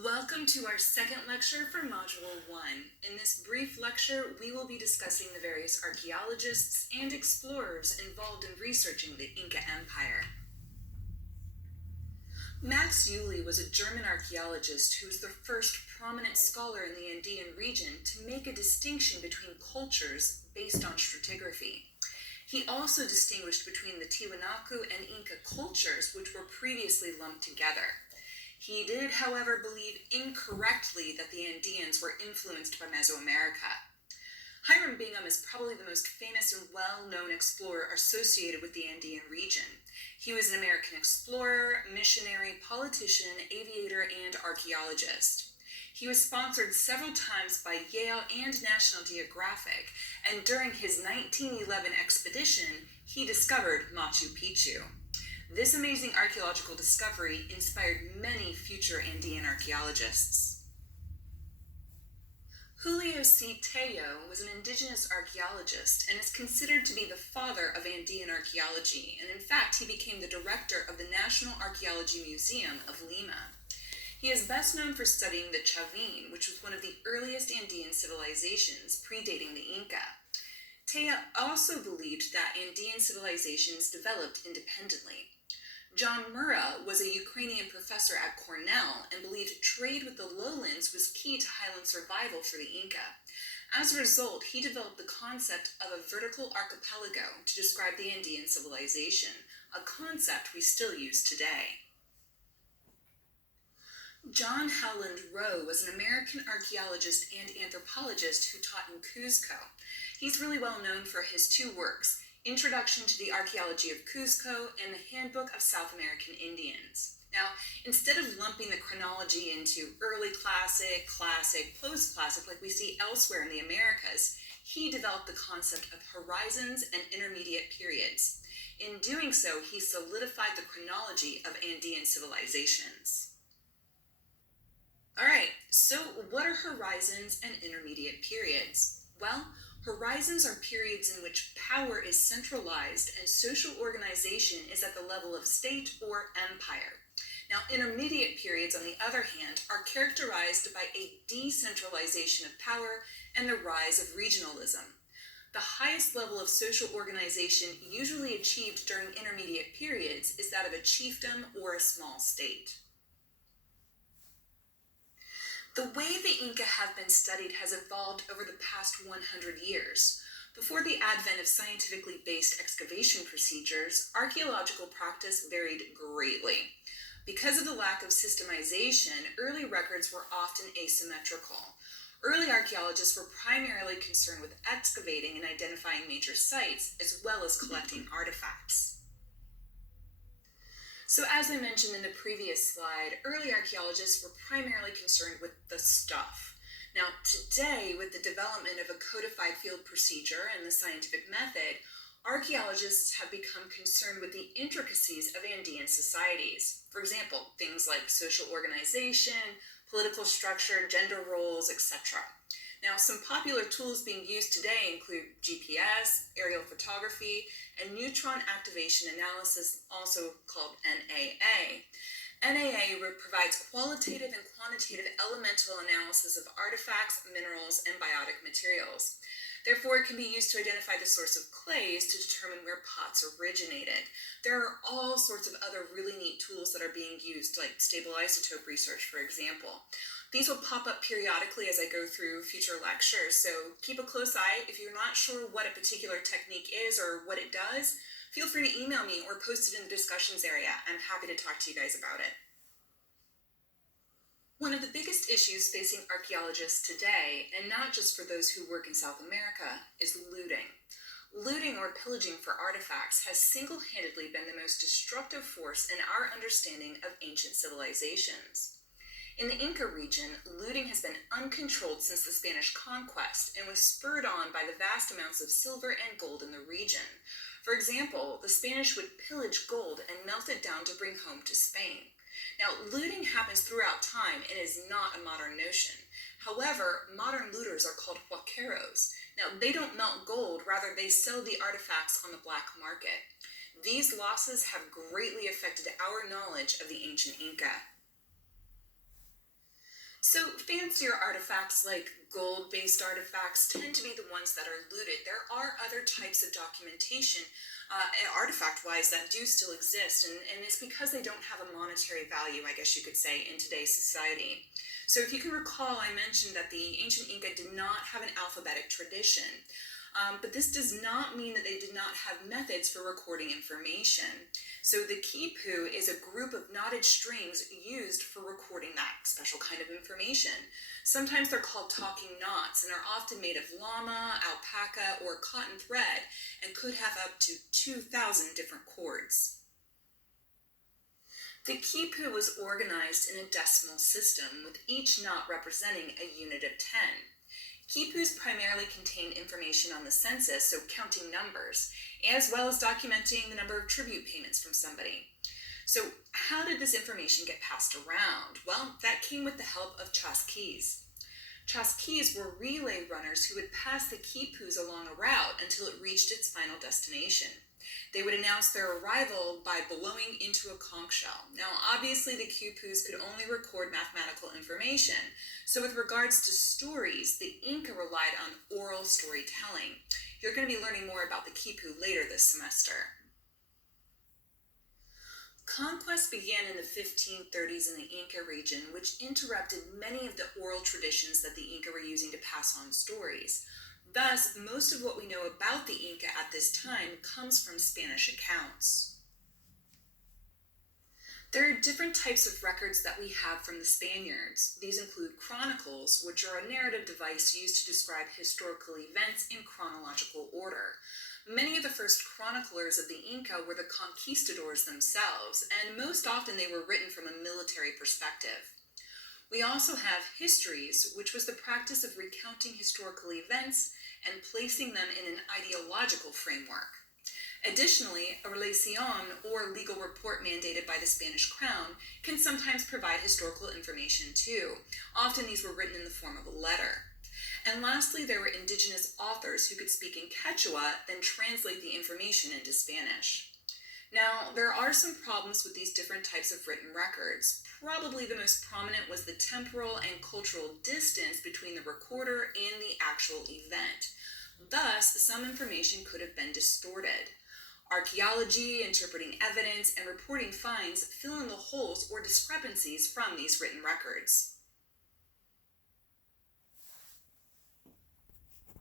Welcome to our second lecture for Module 1. In this brief lecture, we will be discussing the various archaeologists and explorers involved in researching the Inca Empire. Max Uhle was a German archaeologist who was the first prominent scholar in the Andean region to make a distinction between cultures based on stratigraphy. He also distinguished between the Tiwanaku and Inca cultures, which were previously lumped together. He did, however, believe incorrectly that the Andeans were influenced by Mesoamerica. Hiram Bingham is probably the most famous and well-known explorer associated with the Andean region. He was an American explorer, missionary, politician, aviator, and archaeologist. He was sponsored several times by Yale and National Geographic, and during his 1911 expedition, he discovered Machu Picchu. This amazing archaeological discovery inspired many future Andean archaeologists. Julio C. Tello was an indigenous archaeologist and is considered to be the father of Andean archaeology, and in fact he became the director of the National Archaeology Museum of Lima. He is best known for studying the Chavin, which was one of the earliest Andean civilizations predating the Inca. Tello also believed that Andean civilizations developed independently. John Murrah was a Ukrainian professor at Cornell and believed trade with the lowlands was key to highland survival for the Inca. As a result, he developed the concept of a vertical archipelago to describe the Andean civilization, a concept we still use today. John Howland Rowe was an American archaeologist and anthropologist who taught in Cuzco. He's really well known for his two works, Introduction to the Archaeology of Cuzco and the Handbook of South American Indians. Now, instead of lumping the chronology into early classic, classic, post-classic like we see elsewhere in the Americas, he developed the concept of horizons and intermediate periods. In doing so, he solidified the chronology of Andean civilizations. All right, so what are horizons and intermediate periods? Well, horizons are periods in which power is centralized and social organization is at the level of state or empire. Now, intermediate periods, on the other hand, are characterized by a decentralization of power and the rise of regionalism. The highest level of social organization usually achieved during intermediate periods is that of a chiefdom or a small state. The way the Inca have been studied has evolved over the past 100 years. Before the advent of scientifically based excavation procedures, archaeological practice varied greatly. Because of the lack of systemization, early records were often asymmetrical. Early archaeologists were primarily concerned with excavating and identifying major sites, as well as collecting artifacts. So as I mentioned in the previous slide, early archaeologists were primarily concerned with the stuff. Now, today, with the development of a codified field procedure and the scientific method, archaeologists have become concerned with the intricacies of Andean societies. For example, things like social organization, political structure, gender roles, etc. Now, some popular tools being used today include GPS, aerial photography, and neutron activation analysis, also called NAA. NAA provides qualitative and quantitative elemental analysis of artifacts, minerals, and biotic materials. Therefore, it can be used to identify the source of clays to determine where pots originated. There are all sorts of other really neat tools that are being used, like stable isotope research, for example. These will pop up periodically as I go through future lectures, so keep a close eye. If you're not sure what a particular technique is or what it does, feel free to email me or post it in the discussions area. I'm happy to talk to you guys about it. One of the biggest issues facing archaeologists today, and not just for those who work in South America, is looting. Looting or pillaging for artifacts has single-handedly been the most destructive force in our understanding of ancient civilizations. In the Inca region, looting has been uncontrolled since the Spanish conquest and was spurred on by the vast amounts of silver and gold in the region. For example, the Spanish would pillage gold and melt it down to bring home to Spain. Now, looting happens throughout time and is not a modern notion. However, modern looters are called huaqueros. Now, they don't melt gold, rather they sell the artifacts on the black market. These losses have greatly affected our knowledge of the ancient Inca. So, fancier artifacts like gold based artifacts tend to be the ones that are looted. There are other types of documentation, artifact wise, that do still exist, and it's because they don't have a monetary value, I guess you could say, in today's society. So, if you can recall, I mentioned that the ancient Inca did not have an alphabetic tradition. But this does not mean that they did not have methods for recording information. So the quipu is a group of knotted strings used for recording that special kind of information. Sometimes they're called talking knots and are often made of llama, alpaca, or cotton thread and could have up to 2,000 different chords. The quipu was organized in a decimal system with each knot representing a unit of 10. Quipus primarily contain information on the census, so counting numbers, as well as documenting the number of tribute payments from somebody. So how did this information get passed around? Well, that came with the help of chasquis. Chasquis were relay runners who would pass the quipus along a route until it reached its final destination. They would announce their arrival by blowing into a conch shell. Now, obviously, the quipus could only record mathematical information. So with regards to stories, the Inca relied on oral storytelling. You're going to be learning more about the quipu later this semester. Conquest began in the 1530s in the Inca region, which interrupted many of the oral traditions that the Inca were using to pass on stories. Thus, most of what we know about the Inca at this time comes from Spanish accounts. There are different types of records that we have from the Spaniards. These include chronicles, which are a narrative device used to describe historical events in chronological order. Many of the first chroniclers of the Inca were the conquistadors themselves, and most often they were written from a military perspective. We also have histories, which was the practice of recounting historical events and placing them in an ideological framework. Additionally, a relación, or legal report mandated by the Spanish crown, can sometimes provide historical information too. Often these were written in the form of a letter. And lastly, there were indigenous authors who could speak in Quechua, then translate the information into Spanish. Now, there are some problems with these different types of written records. Probably the most prominent was the temporal and cultural distance between the recorder and the actual event. Thus, some information could have been distorted. Archeology, interpreting evidence, and reporting finds fill in the holes or discrepancies from these written records.